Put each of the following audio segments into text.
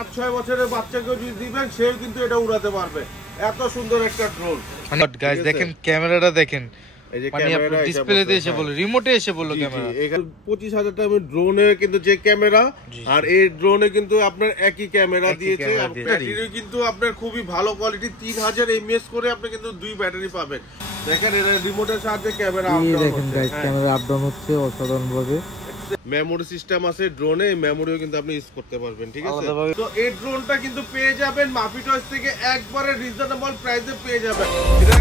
5-6 বছরের বাচ্চাকে যদি দিবেন সেও কিন্তু এটা উড়াতে পারবে। এত সুন্দর একটা ড্রোন। গাইস দেখেন ক্যামেরাটা দেখেন, এই যে মানে ক্যামেরা ডিসপ্লেতে এসে বলে রিমোটে এসে বললো ক্যামেরা। এখানে 25,000 টাকা ড্রোনে কিন্তু যে ক্যামেরা, আর এই ড্রোনে কিন্তু আপনার একই ক্যামেরা দিয়েছে। আর ব্যাটারি কিন্তু আপনার খুবই ভালো কোয়ালিটি, 3000 mAh করে আপনি কিন্তু 2 ব্যাটারি পাবেন। দেখেন এটা রিমোটের সাহায্যে ক্যামেরা আপ ডাউন দেখেন গাইস, ক্যামেরা আপ ডাউন হচ্ছে অসাধারণ ভাবে। মেমোরি সিস্টেম আছে ড্রোনে, মেমোরিও কিন্তু আপনি ইউজ করতে পারবেন, ঠিক আছে? তো এই ড্রোনটা কিন্তু পেয়ে যাবেন মাফি টয়স থেকে একবারে রিজনেবল প্রাইসে পেয়ে যাবেন। এটা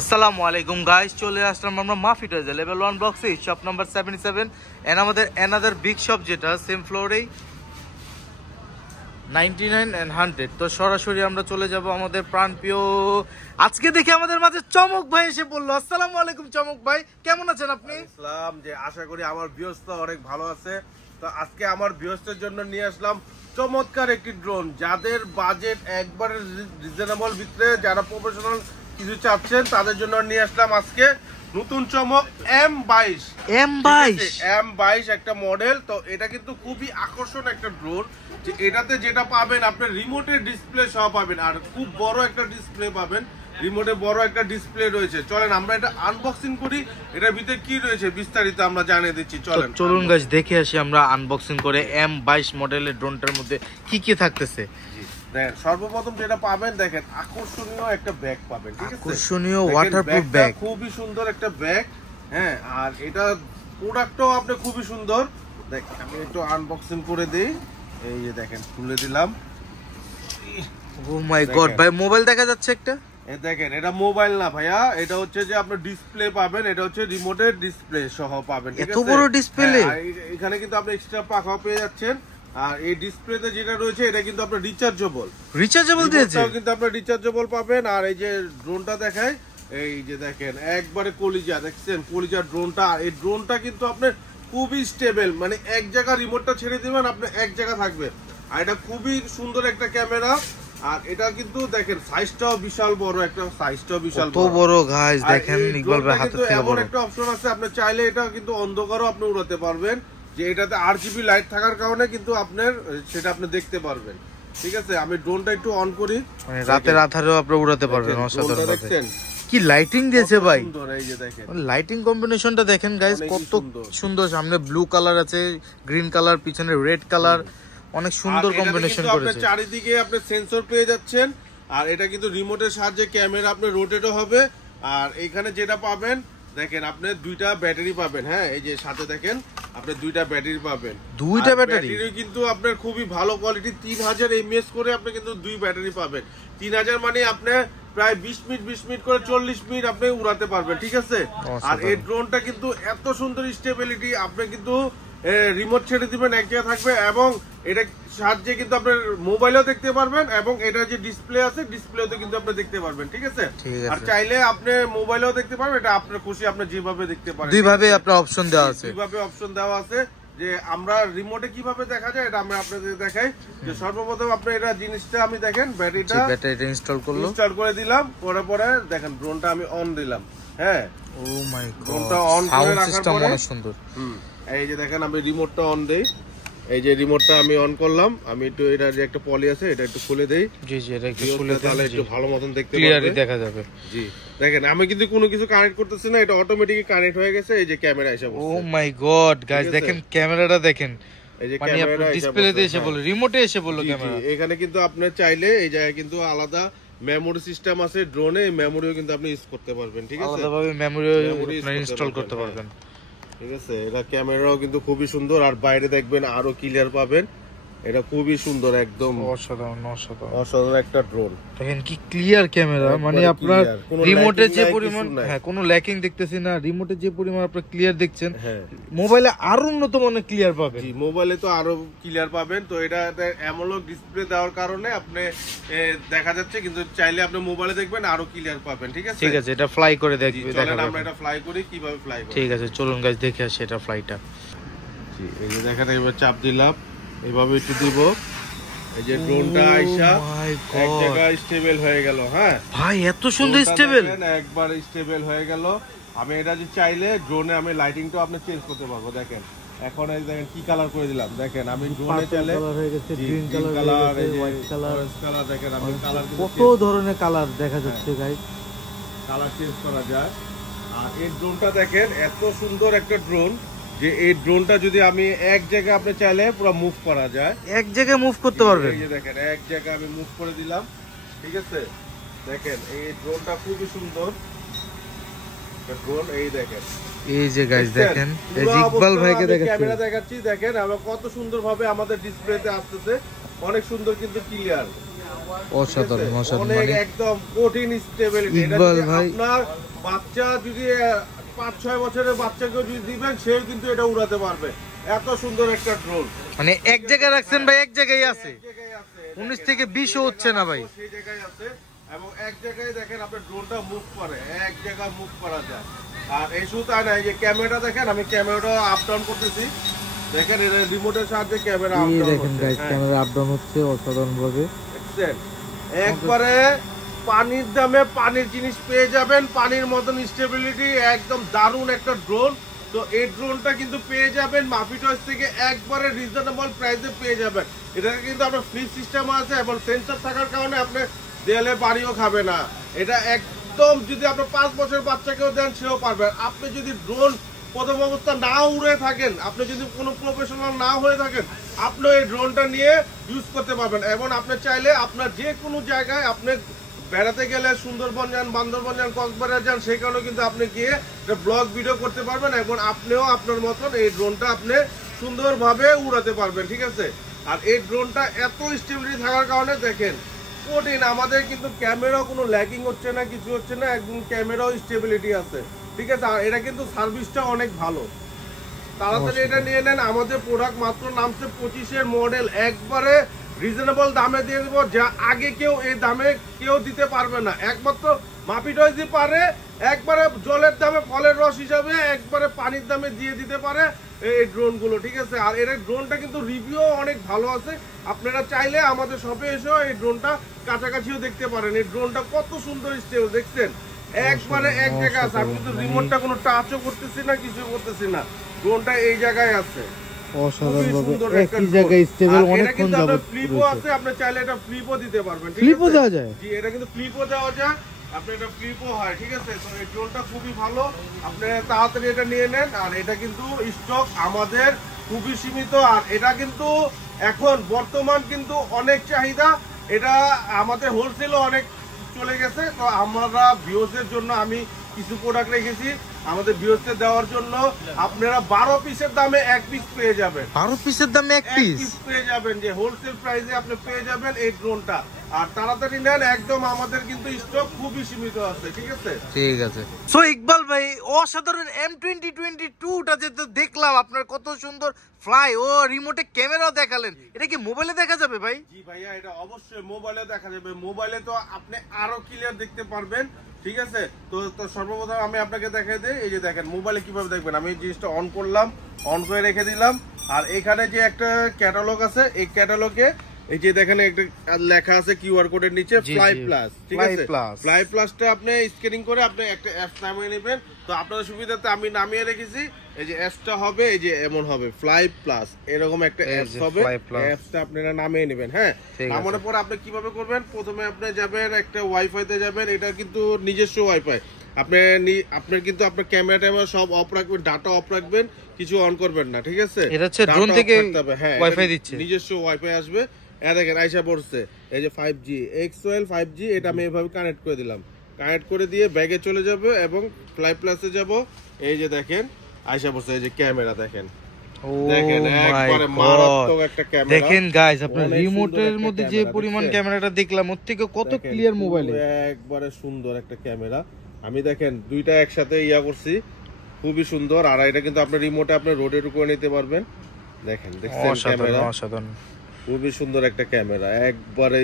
আসসালামু আলাইকুম গাইস, চলে আসলাম আমরা মাফি toys level 1 ব্লকসে, shop number 77 and আমাদের অ্যানাদার বিগ শপ যেটা সেম ফ্লোরেই 99 এন্ড 100। তো সরাসরি আমরা চলে যাব আমাদের প্রাণপ্রিয়, আজকে দেখে আমাদের মাঝে চমক ভাই এসে বললো। আসসালামু আলাইকুম চমক ভাই, কেমন আছেন আপনি? ইসলাম যে আশা করি আমার ভিউয়ার্সরা অনেক ভালো আছে। তো আজকে আমার ভিউয়ার্সদের জন্য নিয়ে আসলাম চমৎকার একটি ড্রোন, যাদের বাজেট একবারে রিজনেবল ভিতরে, যারা প্রফেশনাল কিছু চাচ্ছেন তাদের জন্য নিয়ে আসলাম আজকে নতুন চমক M22 একটা মডেল। তো এটা কিন্তু খুবই আকর্ষণ একটা ড্রোন। এটাতে যেটা পাবেন আপনার রিমোটের ডিসপ্লে সহ পাবেন, আর খুব বড় একটা ডিসপ্লে পাবেন, রিমোটে বড় একটা ডিসপ্লে রয়েছে। চলেন আমরা এটা আনবক্সিং করি, এটার ভিতরে কি রয়েছে বিস্তারিত আমরা জানিয়ে দিচ্ছি। চলুন গাইস দেখে আসি আমরা আনবক্সিং করে M22 মডেলের ড্রোনটার মধ্যে কি কি থাকতেছে। দেখেন সর্বপ্রথম যেটা পাবেন, দেখেন আকর্ষণীয় একটা ব্যাগ পাবেন, ঠিক আছে? আকর্ষণীয় ওয়াটারপ্রুফ ব্যাগ, খুবই সুন্দর একটা ব্যাগ। হ্যাঁ, আর এটা প্রোডাক্টটাও আপনি খুবই সুন্দর। দেখ আমি একটু আনবক্সিং করে দেই। এই যে দেখেন খুলে দিলাম। ও মাই গড ভাই, মোবাইল দেখা যাচ্ছে একটা। এই দেখেন এটা মোবাইল না ভাইয়া, এটা হচ্ছে যে আপনার ডিসপ্লে পাবেন, এটা হচ্ছে রিমোটের ডিসপ্লে সহ পাবেন, ঠিক আছে? এত বড় ডিসপ্লে। এখানে কিন্তু আপনি এক্সট্রা পাখাও পেয়ে যাচ্ছেন। আর এই ডিসপ্লেতে যেটা রয়েছে এটা কিন্তু আপনার রিচার্জেবল দিয়েছে, কিন্তু আপনার রিচার্জেবল পাবেন। আর এই যে ড্রোনটা দেখায়, এই যে দেখেন একবারে কলিজা, দেখছেন কলিজা ড্রোনটা। আর এই ড্রোনটা কিন্তু আপনার খুবই স্টেবল, মানে এক জায়গা রিমোটটা ছেড়ে দিবেন আপনার এক জায়গা থাকবে। আর এটা খুবই সুন্দর একটা ক্যামেরা। আর এটা কিন্তু দেখেন সাইজটাও বিশাল বড়, একটা সাইজটাও বিশাল বড় গাইস। দেখেন ইকবাল ভাই হাতে থেকে এমন একটা অপশন আছে, আপনি চাইলে এটা কিন্তু অন্ধকারও আপনি উড়াতে পারবেন, যে এটাতে RGB লাইট থাকার কারণে কিন্তু আপনার সেটা আপনি দেখতে পারবেন, ঠিক আছে? আমি ড্রোনটা একটু অন করি, মানে রাতের আধারেও আপনি উড়াতে পারবেন। অসাধারণ দেখছেন কি লাইটিং দিয়েছে ভাই, সুন্দর। এই যে দেখেন লাইটিং কম্বিনেশনটা দেখেন গাইস, কত সুন্দর। সামনে ব্লু কালার আছে, গ্রিন কালার, পিছনে রেড কালার, অনেক সুন্দর কম্বিনেশন করেছে। আপনি চারিদিকে আপনি সেন্সর পেয়ে যাচ্ছেন। আর এটা কিন্তু রিমোটের সাহায্যে ক্যামেরা আপনার রোটেটও হবে। আর এখানে যেটা পাবেন, দেখেন আপনি 2টা ব্যাটারি পাবেন। হ্যাঁ, এই যে সাথে দেখেন আপনি 2টা ব্যাটারি পাবেন। 2টা ব্যাটারি কিন্তু আপনার খুবই ভালো কোয়ালিটি, 3000 mAh করে আপনি কিন্তু 2 ব্যাটারি পাবেন। 3000 মানে আপনি প্রায় 20 মিনিট করে 40 মিনিট আপনি উড়াতে পারবেন, ঠিক আছে? আর এই ড্রোনটা কিন্তু এত সুন্দর স্টেবিলিটি, আপনি কিন্তু রিমোট ছেড়ে দিবেন এক জায়গায় থাকবে, এবং এটা সাহায্যে কিন্তু আপনার মোবাইলেও দেখতে পারবেন, এবং এটা যে ডিসপ্লে আছে ডিসপ্লেতে কিন্তু আপনি দেখতে পারবেন, ঠিক আছে? আর চাইলে আপনি মোবাইলেও দেখতে পারবেন, এটা আপনার খুশি, আপনি যেভাবে দেখতে পারেন। দুইভাবে আপনার অপশন দেওয়া আছে, যে আমরা রিমোটে কিভাবে দেখা যায় এটা আমরা আপনাদের দেখাই। যে সর্বপ্রথম আপনি এটা জিনিসটা আমি দেখেন ব্যাটারিটা ইনস্টল করে দিলাম, পরে দেখেন ড্রোনটা আমি অন দিলাম। হ্যাঁ, ও মাই গড, ড্রোনটা অন করে রাখার পরে অনেক সুন্দর। এই যে দেখেন আমি রিমোটটা অন দেই, এই যে রিমোটটা আমি অন করলাম। আমি একটু এটা যে একটা পলি আছে এটা একটু খুলে দেই। জি এটা একটু খুলে তাহলে একটু ভালো মতন দেখতে পারবেন, ক্লিয়ারলি দেখা যাবে। জি দেখেন আমি কিন্তু কোনো কিছু কানেক্ট করতেছি না, এটা অটোমেটিক্যালি কানেক্ট হয়ে গেছে। এই যে ক্যামেরা এসে বসছে। ও মাই গড গাইস, দেখেন ক্যামেরাটা দেখেন, এই যে মানে ক্যামেরা ডিসপ্লেতে এসে বলে, রিমোটে এসে বললো ক্যামেরা। এখানে কিন্তু আপনি চাইলে এই জায়গায় কিন্তু আলাদা মেমোরি সিস্টেম আছে ড্রোনে, মেমোরিও কিন্তু আপনি ইউজ করতে পারবেন, ঠিক আছে? আলাদাভাবে মেমোরি ইনস্টল করতে পারবেন, ঠিক আছে? এটা ক্যামেরাও কিন্তু খুবই সুন্দর। আর বাইরে দেখবেন আরো ক্লিয়ার পাবেন। এটা খুবই সুন্দর, একদম অসাধারণ অসাধারণ একটা ড্রোন। দেখেন কি ক্লিয়ার ক্যামেরা, মানে আপনার রিমোটে যে পরিমাণ, হ্যাঁ কোনো ল্যাকিং দেখতেছি না, রিমোটে যে পরিমাণ আপনার ক্লিয়ার দেখছেন, মোবাইলে আরো উন্নত মানের ক্লিয়ার পাবেন। জি, মোবাইলে তো আরো ক্লিয়ার পাবেন। তো এটা অ্যামোলেড ডিসপ্লে দেওয়ার কারণে আপনি দেখা যাচ্ছে, কিন্তু চাইলে আপনি মোবাইলে দেখবেন আরো ক্লিয়ার পাবেন। ঠিক আছে, ঠিক আছে, এটা ফ্লাই করে দেখবে, চলেন আমরা এটা ফ্লাই করি, কিভাবে ফ্লাই করি। ঠিক আছে, চলুন গাইস দেখে আসি এটা ফ্লাইটা। জি, এই যে দেখেন এবার চাপ দিলাম, এইভাবে একটু দিব, এই যে ড্রোনটা আইসা এক জায়গায় স্টেবল হয়ে গেল। হ্যাঁ ভাই, এত সুন্দর স্টেবল, একবার স্টেবল হয়ে গেল। আমি এটা যে চাইলে ড্রোনে আমি লাইটিংটাও আপনি চেঞ্জ করতে পারবো। দেখেন এখন এই দেখেন কি কালার করে দিলাম, দেখেন আমি ড্রোনে চাইলে গ্রিন কালার, হোয়াইট কালার, দেখেন আমি কালার কত ধরনের কালার দেখা যাচ্ছে গাইস, কালার চেঞ্জ করা যায়। আর এই ড্রোনটা দেখেন এত সুন্দর একটা ড্রোন, যে এই ড্রোনটা যদি আমি এক জায়গায় আপনি চাইলে পুরো মুভ করা যায়, এক জায়গায় মুভ করতে পারবেন। এই যে দেখেন এক জায়গায় আমি মুভ করে দিলাম। ঠিক আছে, দেখেন এই ড্রোনটা খুবই সুন্দর ড্রোন। এই দেখেন, এই যে গাইস দেখেন, এই যে ইকবাল ভাইকে দেখাচ্ছি, ক্যামেরা দেখাচ্ছি, দেখেন আমরা কত সুন্দরভাবে আমাদের ডিসপ্লেতে আসতেছে, অনেক সুন্দর কিন্তু ক্লিয়ার, অসাধারণ অনেক মানে একদম কঠিন স্টেবিলিটি। ইকবাল ভাই, আপনার বাচ্চা যদি 5-6 বছরের বাচ্চাকে যদি দিবেন, সেও কিন্তু এটা উড়াতে পারবে, এত সুন্দর একটা ড্রোন। মানে এক জায়গায় রাখছেন ভাই, এক জায়গায় আছে, 19 থেকে 20 হচ্ছে না ভাই, সেই জায়গায় আছে। এবং এক জায়গায় দেখেন আপনার ড্রোনটা মুভ করে, এক জায়গায় মুভ করা যায়। আর এই শুধু তাই না, এই যে ক্যামেরাটা দেখেন, আমি ক্যামেরাটা আপ ডাউন করতেছি, দেখেন এটা রিমোটের সাহায্যে ক্যামেরা আপ ডাউন দেখেন গাইস, ক্যামেরা আপ ডাউন হচ্ছে অসাধারণ ভাবে। দেখছেন, একবারে পানির দামে পানির জিনিস পেয়ে যাবেন, পানির মতন স্টেবিলিটি, একদম দারুণ একটা ড্রোন। তো এই ড্রোনটা কিন্তু পেয়ে যাবেন মাফি টয়স থেকে একবারে রিজনেবল প্রাইসে পেয়ে যাবেন। এটা কিন্তু আপনার ফ্লিপ সিস্টেম আছে এবং সেন্সর থাকার কারণে আপনি দেয়ালে বাড়িও খাবে না। এটা একদম যদি আপনি 5 বছর বাচ্চাকেও দেন, সেও পারবেন। আপনি যদি ড্রোন প্রথম অবস্থা না উড়ে থাকেন, আপনি যদি কোনো প্রফেশনাল না হয়ে থাকেন, আপনি এই ড্রোনটা নিয়ে ইউজ করতে পারবেন। এবং আপনি চাইলে আপনার যে কোনো জায়গায় আপনি বেড়াতে গেলে, সুন্দরবন যান, বান্দরবন যান, কক্সবাজার যান, সেখানেও কিন্তু আপনি গিয়ে ব্লগ ভিডিও করতে পারবেন এবং আপনিও আপনার মতন এই ড্রোনটা আপনি সুন্দরভাবে উড়াতে পারবেন। ঠিক আছে, আর এই ড্রোনটা এত স্টেবিলিটি থাকার কারণে দেখেন কঠিন, আমাদের কিন্তু ক্যামেরাও কোনো ল্যাকিং হচ্ছে না, কিছু হচ্ছে না, একদম ক্যামেরাও স্টেবিলিটি আছে। ঠিক আছে, আর এটা কিন্তু সার্ভিসটা অনেক ভালো, তাড়াতাড়ি এটা নিয়ে নেন। আমাদের প্রোডাক্ট মাত্র নামছে 25-এর মডেল, একবারে রিজনেবল দামে দিয়ে দেবো, যা আগে কেউ এই দামে কেউ দিতে পারবে না, একমাত্র মাফি টয়সই পারে। একবারে জলের দামে ফলের রস হিসাবে একবারে পানির দামে দিয়ে দিতে পারে এই ড্রোনগুলো। ঠিক আছে, আর এর ড্রোনটা কিন্তু রিভিউ অনেক ভালো আছে, আপনারা চাইলে আমাদের শপে এসেও এই ড্রোনটা কাছাকাছিও দেখতে পারেন। এই ড্রোনটা কত সুন্দর স্টেবল, দেখছেন একবারে এক জায়গায় আছে। আমি কিন্তু রিমোটটা কোনো টাচও করতেছি না, কিছু করতেছি না, ড্রোনটা এই জায়গায় আছে, অসাধারণ একই জায়গায় স্টেবল, অনেকক্ষণ যাবত ফ্লিপও আছে, আপনি চাইলে এটা ফ্লিপও দিতে পারবেন। ফ্লিপও দেওয়া যায়, জি এটা কিন্তু ফ্লিপও দেওয়া যায়, আপনি এটা ফ্লিপও হয়। ঠিক আছে, তো এই ড্রোনটা খুবই ভালো, আপনি তাড়াতাড়ি এটা নিয়ে নেন। আর এটা কিন্তু স্টক আমাদের খুবই সীমিত, আর এটা কিন্তু এখন বর্তমান কিন্তু অনেক চাহিদা, এটা আমাদের হোলসেলও অনেক চলে গেছে। তো আমরা ভিউয়ার্সের জন্য আমি কিছু প্রোডাক্ট রেখেছি আমাদের ভিউয়ার্সদের দেওয়ার জন্য। আপনারা 12 পিসের দামে 1 পিস পেয়ে যাবেন, 12 পিসের দামে 1 পিস পেয়ে যাবেন, যে হোলসেল প্রাইসে আপনি পেয়ে যাবেন এই ড্রোনটা। আর তাড়াতাড়ি নেন, একদম আমাদের কিন্তু স্টক খুবই সীমিত আছে। ঠিক আছে, ঠিক আছে। সো ইকবাল ভাই, অসাধারণ M2022টা যেটা দেখলাম, আপনার কত সুন্দর ফ্লাই ও রিমোটে ক্যামেরাও দেখালেন, এটা কি মোবাইলে দেখা যাবে ভাই? জি ভাইয়া, এটা অবশ্যই মোবাইলে দেখা যাবে, মোবাইলে তো আপনি আরো ক্লিয়ার দেখতে পারবেন। ঠিক আছে, তো সর্বপ্রথম আমি আপনাকে দেখাই দিই, এই যে দেখেন মোবাইলে কিভাবে দেখবেন। আমি এই জিনিসটা অন করলাম, অন করে রেখে দিলাম, আর এখানে যে একটা ক্যাটালগ আছে, এই ক্যাটালগে এই যে দেখেন একটা লেখা আছে কিউআর কোডের নিচে ফ্লাই প্লাস। ঠিক আছে, ফ্লাই প্লাসটা আপনি স্ক্যানিং করে আপনি একটা অ্যাপস নামিয়ে নেবেন। তো আপনাদের সুবিধাতে আমি নামিয়ে রেখেছি, এই যে অ্যাপসটা হবে এই যে এমন হবে ফ্লাই প্লাস, এরকম একটা অ্যাপস হবে, অ্যাপসটা আপনারা নামিয়ে নেবেন। হ্যাঁ, নামানোর পর আপনি কিভাবে করবেন, প্রথমে আপনি যাবেন একটা ওয়াইফাইতে যাবেন, এটা কিন্তু নিজস্ব ওয়াইফাই, আপনার কিন্তু আপনার ক্যামেরা ট্যামেরা সব অফ রাখবেন, ডাটা অফ রাখবেন, কিছু অন করবেন না। ঠিক আছে, এটা হচ্ছে ড্রোন থেকে ওয়াইফাই দিচ্ছে, নিজস্ব ওয়াইফাই আসবে। দেখেন আইসা পড়ছে এই যে 5G XOL 5G, এটা আমি এভাবে কানেক্ট করে দিলাম, কানেক্ট করে দিয়ে ব্যাগে চলে যাবে এবং ফ্লাই প্লাসে যাব। এই যে দেখেন আইসা পড়ছে, এই যে ক্যামেরা দেখেন, দেখেন একবারে মারাত্মক একটা ক্যামেরা। দেখেন গাইস, আপনার রিমোটের মধ্যে যে পরিমাণ ক্যামেরাটা দেখলাম ওর থেকে কত ক্লিয়ার মোবাইলে, একবারে সুন্দর একটা ক্যামেরা। আমি দেখেন দুইটা একসাথে ইয়া করছি, খুবই সুন্দর। আর এটা কিন্তু আপনার রিমোটে আপনি রোটেট করে নিতে পারবেন। দেখেন দেখছেন ক্যামেরা, অসাধারণ, খুবই সুন্দর একটা ক্যামেরা, একবারে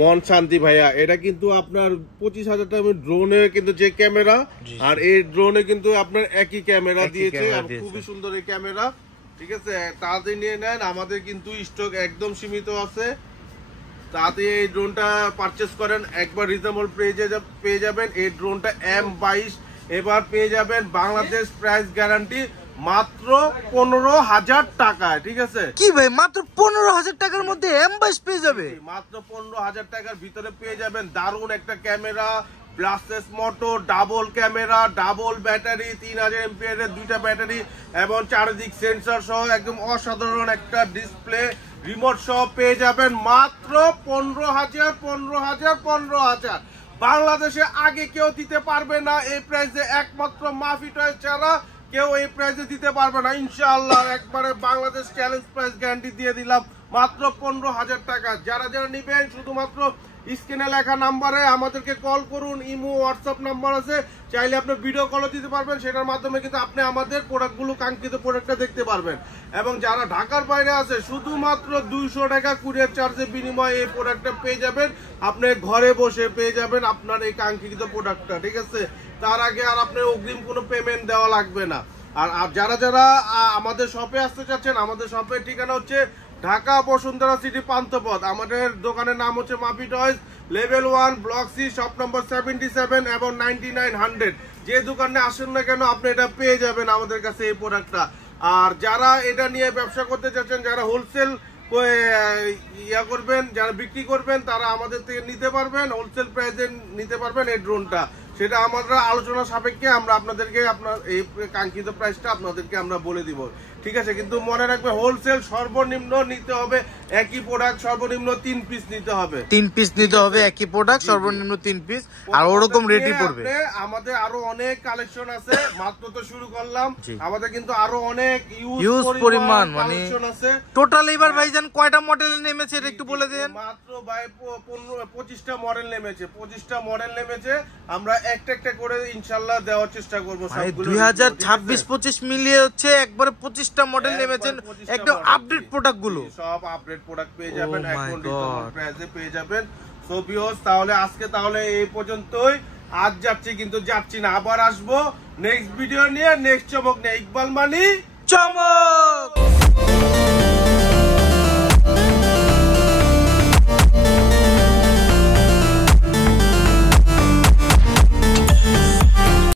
মন শান্তি ভাইয়া। এটা কিন্তু আপনার 25,000 টাকা ড্রোনে কিন্তু যে ক্যামেরা, আর এই ড্রোনে কিন্তু আপনার একই ক্যামেরা দিয়েছে, আর খুবই সুন্দর এই ক্যামেরা। ঠিক আছে, তাড়াতাড়ি নিয়ে নেন, আমাদের কিন্তু স্টক একদম সীমিত আছে। তাড়াতাড়ি এই ড্রোনটা পারচেস করেন, একবার রিজনেবল পেয়ে যাবেন। এই ড্রোনটা M22 এবার পেয়ে যাবেন বাংলাদেশ প্রাইস গ্যারান্টি মাত্র 15,000 টাকায়। ঠিক আছে, কি ভাই মাত্র 15,000 টাকার মধ্যে M22 পেয়ে যাবে? মাত্র 15,000 টাকার ভিতরে পেয়ে যাবেন দারুণ একটা ক্যামেরা, ব্লাস্টেস motor, double camera, double battery, 3000 mAh এর দুইটা ব্যাটারি এবং চারিদিক সেন্সর সহ একদম অসাধারণ একটা ডিসপ্লে, রিমোট সহ পেয়ে যাবেন মাত্র 15,000। বাংলাদেশে আগে কেউ দিতে পারবে না এই প্রাইসে, একমাত্র মাফি টয় ছাড়া কেউ এই প্রাইসে দিতে পারবে না ইনশাআল্লাহ। একবারে বাংলাদেশ চ্যালেঞ্জ প্রাইস গ্যারান্টি দিয়ে দিলাম মাত্র 15,000 টাকা। যারা যারা নিবেন শুধুমাত্র স্ক্রিনে লেখা নাম্বারে আমাদেরকে কল করুন, ইমো হোয়াটসঅ্যাপ নাম্বার আছে, চাইলে আপনি ভিডিও কলও দিতে পারবেন। সেটার মাধ্যমে কিন্তু আপনি আমাদের প্রোডাক্টগুলো, কাঙ্ক্ষিত প্রোডাক্টটা দেখতে পারবেন। এবং যারা ঢাকার বাইরে আছে শুধুমাত্র 200 টাকা কুরিয়ার চার্জের বিনিময়ে এই প্রোডাক্টটা পেয়ে যাবেন, আপনি ঘরে বসে পেয়ে যাবেন আপনার এই কাঙ্ক্ষিত প্রোডাক্টটা। ঠিক আছে, তার আগে আর আপনার অগ্রিম কোনো পেমেন্ট দেওয়া লাগবে না। আর যারা যারা আমাদের শপে আসতে চাচ্ছেন, আমাদের শপের ঠিকানা হচ্ছে ঢাকা বসুন্ধরা সিটি পান্থপথ। আমাদের দোকানের নাম হচ্ছে মাফি toys, level 1, block C, shop number 77 এবং 9900। যে দোকানে আসেন না কেন আপনি এটা পেয়ে যাবেন আমাদের কাছে এই প্রোডাক্টটা। আর যারা এটা নিয়ে ব্যবসা করতে চাচ্ছেন, যারা হোলসেল ইয়া করবেন, যারা বিক্রি করবেন, তারা আমাদের থেকে নিতে পারবেন, হোলসেল প্রাইসে নিতে পারবেন এই ড্রোনটা। সেটা আমরা আলোচনা সাপেক্ষে আমরা আপনাদেরকে আপনার এই কাঙ্ক্ষিত প্রাইসটা আপনাদেরকে আমরা বলে দিব। ঠিক আছে, কিন্তু মনে রাখবে হোলসেল সর্বনিম্ন নিতে হবে একই প্রোডাক্ট, সর্বনিম্ন 3 পিস নিতে হবে। 3 পিস নিতে হবে একই প্রোডাক্ট, সর্বনিম্ন 3 পিস, আর ওরকম রেটই পড়বে। আমাদের আরো অনেক কালেকশন আছে, মাত্র তো শুরু করলাম, আমাদের কিন্তু আরো অনেক ইউজ পরিমাণ মানে কালেকশন আছে। টোটাল এবার ভাইজান কয়টা মডেল নেমেছে এটা একটু বলে দেন। মাত্র ভাই 25টা মডেল নেমেছে, 25টা মডেল নেমেছে। আমরা একটা একটা করে ইনশাআল্লাহ দেওয়ার চেষ্টা করব সবগুলো। 2026-25 মিলিয়ে হচ্ছে একবারে 25টা মডেল নেমেছেন, একদম আপডেট প্রোডাক্ট গুলো, সব আপডেট প্রোডাক্ট পেয়ে যাবেন, এখন রিজনেবল প্রাইসে পেয়ে যাবেন। সো ভিউয়ার্স, তাহলে আজকে এই পর্যন্তই। আজ যাচ্ছি কিন্তু যাচ্ছি না, আবার আসবো নেক্সট ভিডিও নিয়ে, নেক্সট চমক নিয়ে। ইকবাল মানি চমক।